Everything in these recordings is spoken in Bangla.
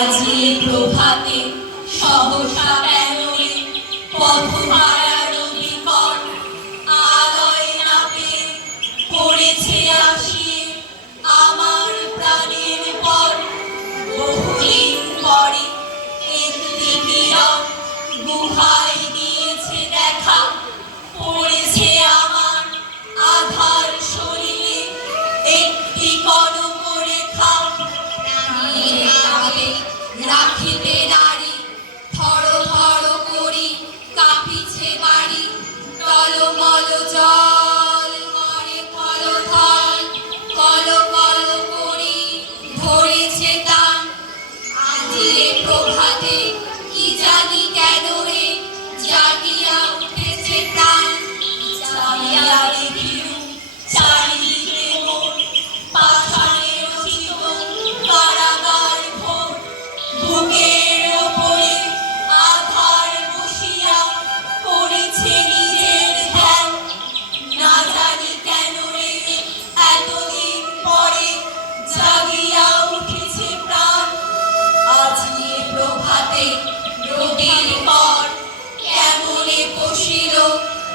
আজি প্রভাতে সহসা প্যানলে পথহারার বিকট আলয় নাপে পড়েছে আসিয়ে আমার প্রাণের পর। বহুদিন পরে একটি কিরণ গুহায় দিয়েছে দেখা, পড়েছে আমার আধার শরীরে একটি কনক রেখা। রাখিতে নারী থর থর করি কাঁপিছে বাড়ি, টলমল জল করে থলথল, কল কল করি ধরেছে টান। আজি প্রভাতে কি জানি কেন রে জাগিয়া উঠেছে প্রাণ। চাহিয়া দেখিলু চারিদিকে মোর পাষাণে রচিত কারাগার ঘোর। বুকের ওপরে আধার বসিয়া করেছে নিজের ধ্যান। না জানি কেন রে এতদিন পরে জাগিয়া উঠেছে প্রাণ। আজি প্রভাতে রোগের পর কেমনে পশিল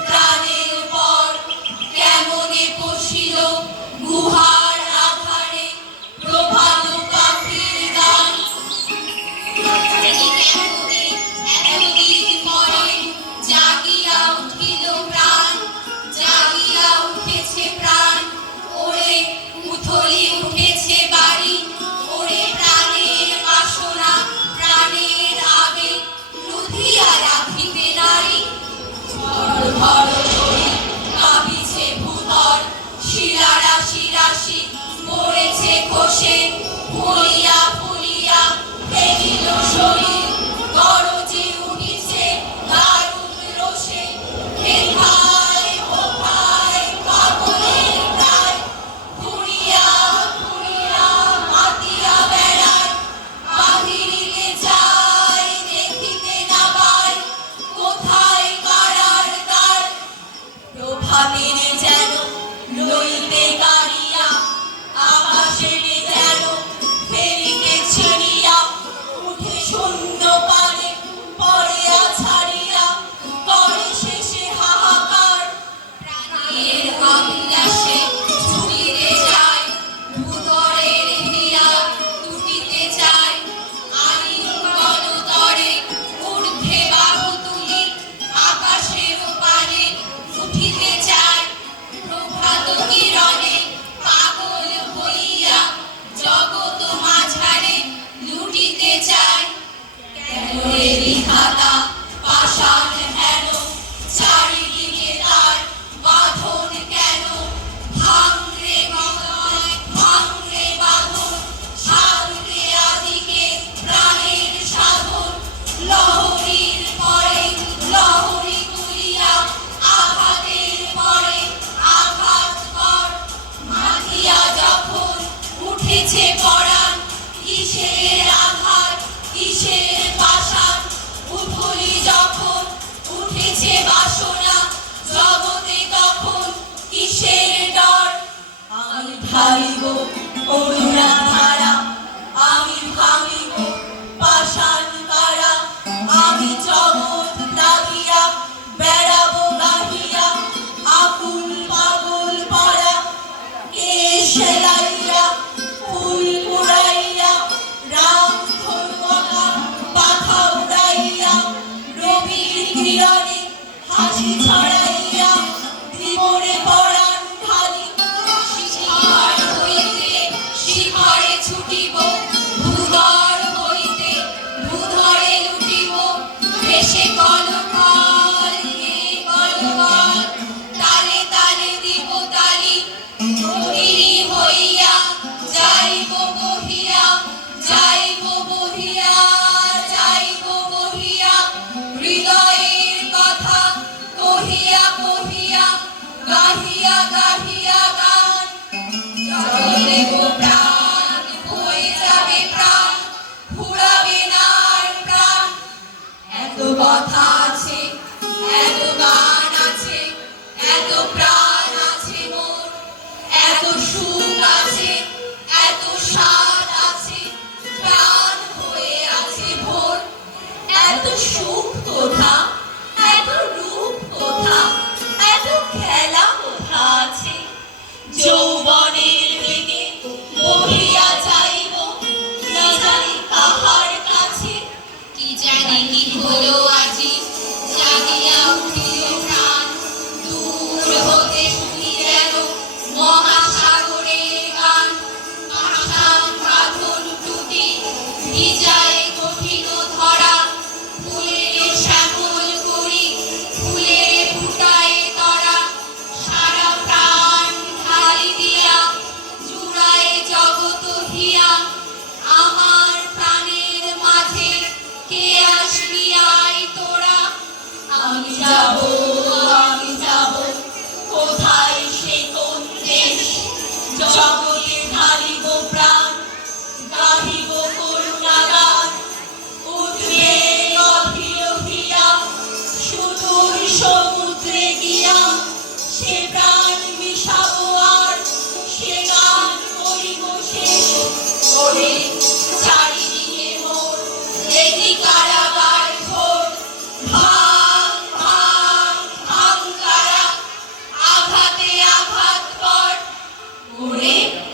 প্রাণের পর, কেমনে পশিল গুহার আধারে প্রভাত পাখির গান। এতদিন পরে জাগিয়া উঠিল প্রাণ, জাগিয়া উঠেছে প্রাণ। ওরে উথলি উঠেছে বাড়ি, ওরে প্রাণের বাসনা প্রাণের আবেগ লুধিয়া রাখিতে নারী। ধর ধর করি কাঁপিছে ভূধর, শিলা রাশি রাশি পড়েছে খসে। ফুলিয়া ফুলিয়া দেখিল শরীর গরজে উঠিছে দারুণ রোষে। কোথায় কোথায় পাগলের প্রায়, ঘুরিয়া ঘুরিয়া মাতিয়া বেড়ায়। বাহিরিতে যায় দেখিতে না পায়, কোথায় কারার দ্বার। প্রভাতের যেন লইতে গাড়িয়া, আকাশের যেন ফেরিতে ছিড়িয়া। উঠে শূন্য পানে পড়িয়া ছাড়িয়া করে শেষে হাহাকার। প্রাণের অবিলাসে ছুটিতে যায়, ভূতরের হিয়া টুটিতে চায়। আলিঙ্গনতরে ঊর্ধ্বে বাহু তুলি আকাশের পানে উঠিতে চায়। প্রভাত কিরণে পাগল হইয়া জগৎ মাঝারে লুটিতে চায়। কেন রে বিধাতা পাষাণ হেন, চারিদিকে তার বাঁধন কেন। ভাঙরে গগন ভাঙরে বাঁধন, সাধুকে আদিকে প্রাণের সাধন। লহরীর পরে লহরী তুলিয়া আঘাতের পরে আঘাত কর। মাথিয়া যখন উঠেছে পরাণ, কিসের আঘাত কিসের পাষাণ। উথলি যখন উঠেছে বাসনা জগতে, তখন কিসের ডর। আমি ঢালিব করুণা ধারা, আমি ভাঙিব পাষাণ কারা। আমি জগৎ দাবিয়া বেড়াবো গাহিয়া আকুল পাগল পাড়া। কে সেলাইয়া ফুল করে